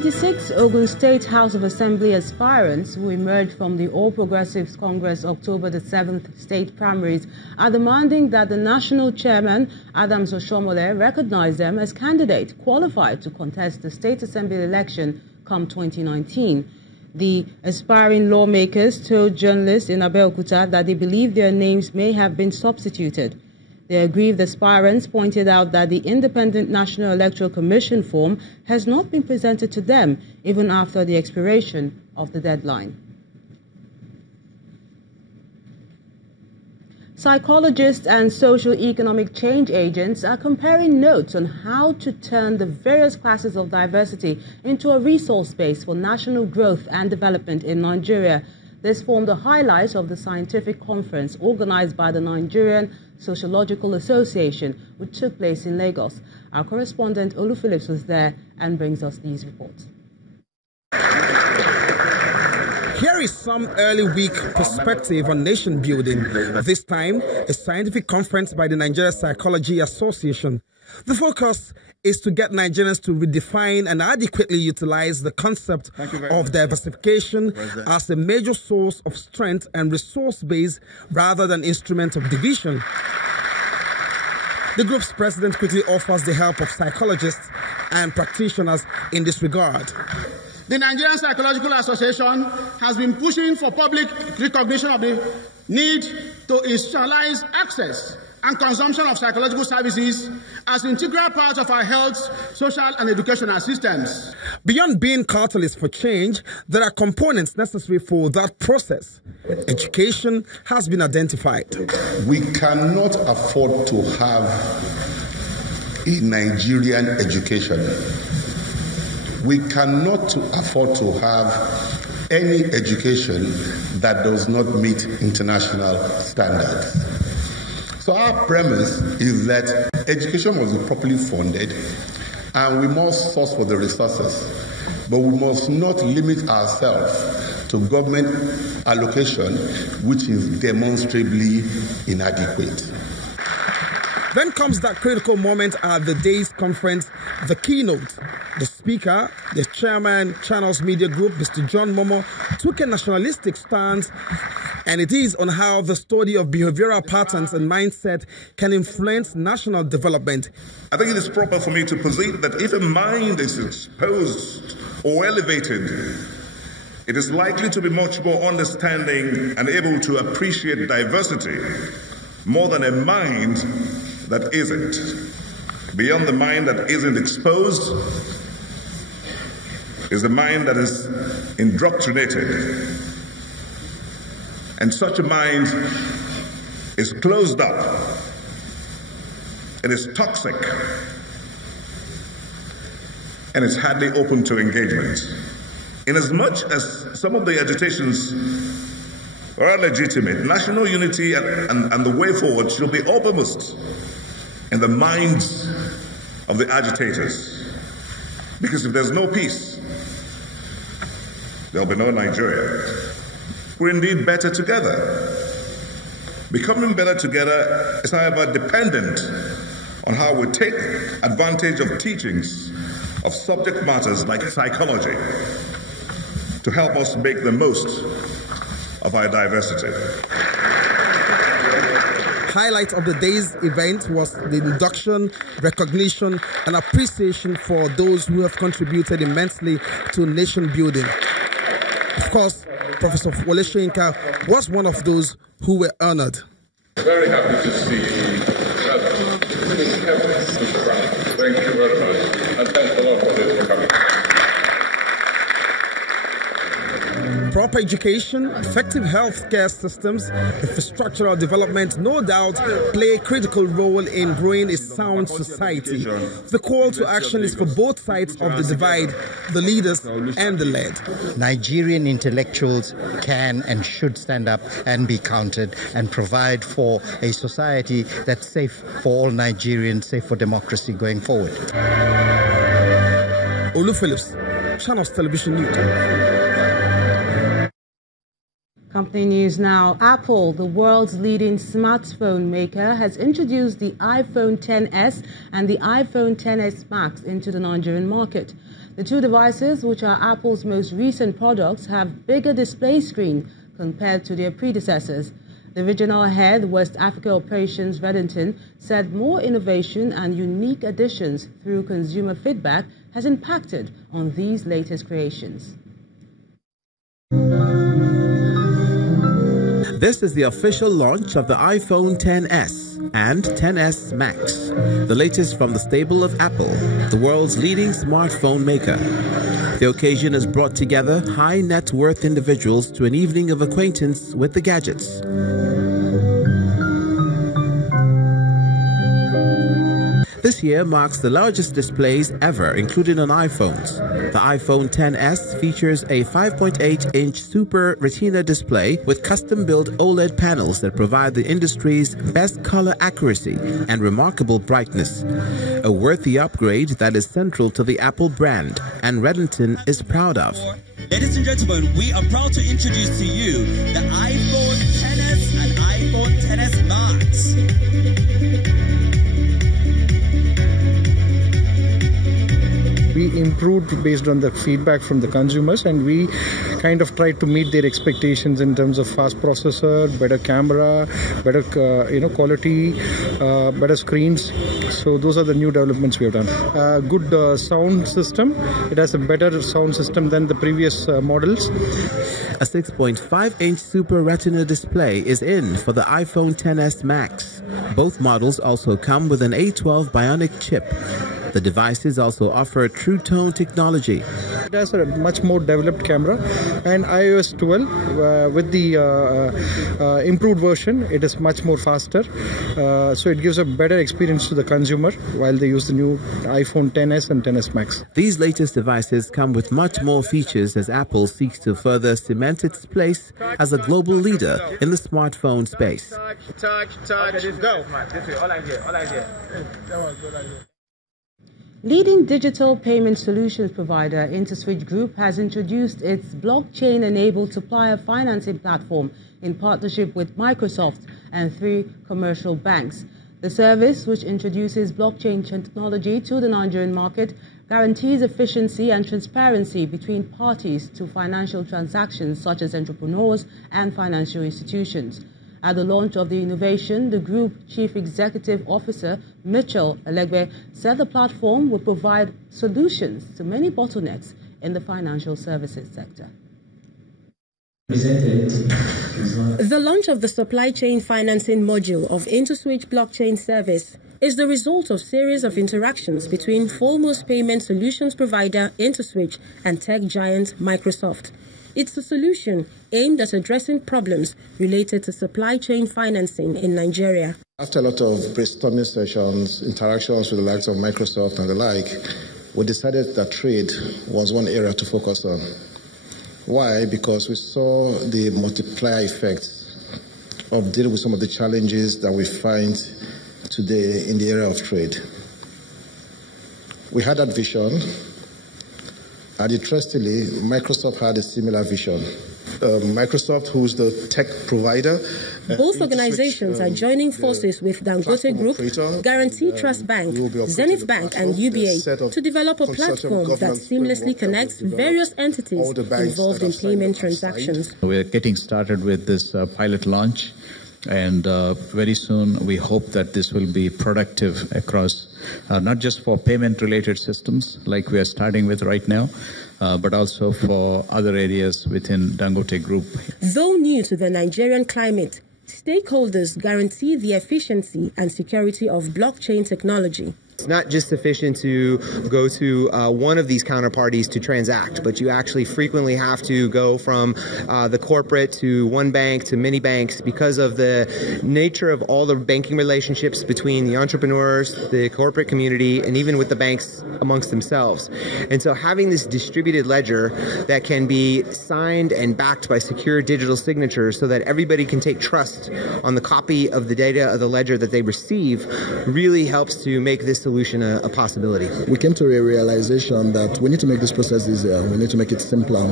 26 Ogun State House of Assembly aspirants who emerged from the All Progressives Congress October the 7th state primaries are demanding that the national chairman, Adams Oshomole, recognize them as candidates qualified to contest the state assembly election come 2019. The aspiring lawmakers told journalists in Abeokuta that they believe their names may have been substituted. The aggrieved aspirants pointed out that the Independent National Electoral Commission form has not been presented to them even after the expiration of the deadline. Psychologists and socio-economic change agents are comparing notes on how to turn the various classes of diversity into a resource base for national growth and development in Nigeria. This formed the highlight of the scientific conference organized by the Nigerian Sociological Association, which took place in Lagos. Our correspondent Olu Phillips was there and brings us these reports. Here is some early week perspective on nation building. This time, a scientific conference by the Nigeria Psychology Association. The focus is to get Nigerians to redefine and adequately utilize the concept of diversification as a major source of strength and resource base rather than instrument of division. The group's president quickly offers the help of psychologists and practitioners in this regard. The Nigerian Psychological Association has been pushing for public recognition of the need to institutionalize access and consumption of psychological services as an integral part of our health, social and educational systems. Beyond being catalysts for change, there are components necessary for that process. Education has been identified. We cannot afford to have a Nigerian education. We cannot afford to have any education that does not meet international standards. So our premise is that education must be properly funded and we must source for the resources. But we must not limit ourselves to government allocation, which is demonstrably inadequate. Then comes that critical moment at the day's conference, the keynote. The speaker, the chairman, Channels Media Group, Mr. John Momo, took a nationalistic stance, and it is on how the study of behavioral patterns and mindset can influence national development. I think it is proper for me to posit that if a mind is exposed or elevated, it is likely to be much more understanding and able to appreciate diversity more than a mind that isn't. Beyond the mind that isn't exposed is the mind that is indoctrinated. And such a mind is closed up. It is toxic. And it's hardly open to engagement. Inasmuch as some of the agitations are legitimate, national unity and the way forward should be uppermost in the minds of the agitators. Because if there's no peace, there'll be no Nigeria. We're indeed better together. Becoming better together is, however, dependent on how we take advantage of teachings of subject matters like psychology to help us make the most of our diversity. Highlight of the day's event was the induction, recognition, and appreciation for those who have contributed immensely to nation building. Of course, Professor Wole Soyinka was one of those who were honored. Very happy to see you. Thank you very much. And thanks a lot for this for coming. Proper education, effective healthcare systems, infrastructural development, no doubt, play a critical role in growing a sound society. The call to action is for both sides of the divide, the leaders and the led. Nigerian intellectuals can and should stand up and be counted and provide for a society that's safe for all Nigerians, safe for democracy going forward. Olu Phillips, Channels Television News. Company news now. Apple, the world's leading smartphone maker, has introduced the iPhone XS and the iPhone XS Max into the Nigerian market. The two devices, which are Apple's most recent products, have bigger display screen compared to their predecessors. The regional head, West Africa Operations Reddington, said more innovation and unique additions through consumer feedback has impacted on these latest creations. This is the official launch of the iPhone XS and XS Max, the latest from the stable of Apple, the world's leading smartphone maker. The occasion has brought together high net worth individuals to an evening of acquaintance with the gadgets. This year marks the largest displays ever included on iPhones. The iPhone XS features a 5.8-inch Super Retina display with custom-built OLED panels that provide the industry's best color accuracy and remarkable brightness. A worthy upgrade that is central to the Apple brand, and Reddington is proud of. Ladies and gentlemen, we are proud to introduce to you the iPhone XS and iPhone XS Max. We improved based on the feedback from the consumers, and we kind of tried to meet their expectations in terms of fast processor, better camera, better quality, better screens. So those are the new developments we have done. Good sound system. It has a better sound system than the previous models. A 6.5-inch Super Retina display is in for the iPhone XS Max. Both models also come with an A12 Bionic chip. The devices also offer True Tone technology. It has a much more developed camera, and iOS 12 with the improved version, it is much more faster. So it gives a better experience to the consumer while they use the new iPhone XS and XS Max. These latest devices come with much more features as Apple seeks to further cement its place as a global leader in the smartphone space. Leading digital payment solutions provider InterSwitch Group has introduced its blockchain-enabled supplier financing platform in partnership with Microsoft and 3 commercial banks. The service, which introduces blockchain technology to the Nigerian market, guarantees efficiency and transparency between parties to financial transactions such as entrepreneurs and financial institutions. At the launch of the innovation, the Group Chief Executive Officer, Nat'l, said the platform will provide solutions to many bottlenecks in the financial services sector. The launch of the supply chain financing module of InterSwitch blockchain service is the result of a series of interactions between foremost payment solutions provider InterSwitch and tech giant Microsoft. It's a solution aimed at addressing problems related to supply chain financing in Nigeria. After a lot of brainstorming sessions, interactions with the likes of Microsoft and the like, we decided that trade was one area to focus on. Why? Because we saw the multiplier effects of dealing with some of the challenges that we find today in the area of trade. We had that vision. And interestingly, Microsoft had a similar vision. Microsoft, who's the tech provider. Both organizations are joining forces with Dangote Group, Guarantee Trust Bank, Zenith Bank and UBA to develop a platform that seamlessly connects various entities involved in payment transactions. We're getting started with this pilot launch, and very soon we hope that this will be productive across not just for payment-related systems like we are starting with right now, but also for other areas within Dangote Group. Though new to the Nigerian climate, stakeholders guarantee the efficiency and security of blockchain technology. It's not just sufficient to go to one of these counterparties to transact, but you actually frequently have to go from the corporate to one bank to many banks because of the nature of all the banking relationships between the entrepreneurs, the corporate community, and even with the banks amongst themselves. And so having this distributed ledger that can be signed and backed by secure digital signatures so that everybody can take trust on the copy of the data of the ledger that they receive really helps to make this solution a possibility? We came to a realization that we need to make this process easier. We need to make it simpler.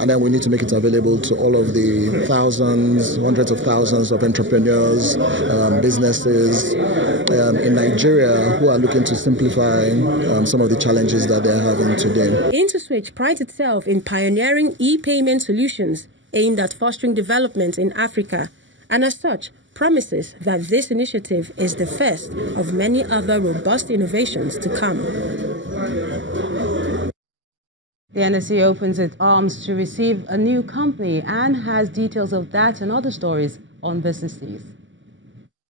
And then we need to make it available to all of the thousands, hundreds of thousands of entrepreneurs, businesses in Nigeria who are looking to simplify some of the challenges that they're having today. InterSwitch prides itself in pioneering e-payment solutions aimed at fostering development in Africa, and as such, promises that this initiative is the first of many other robust innovations to come. The NSE opens its arms to receive a new company and has details of that and other stories on Business News.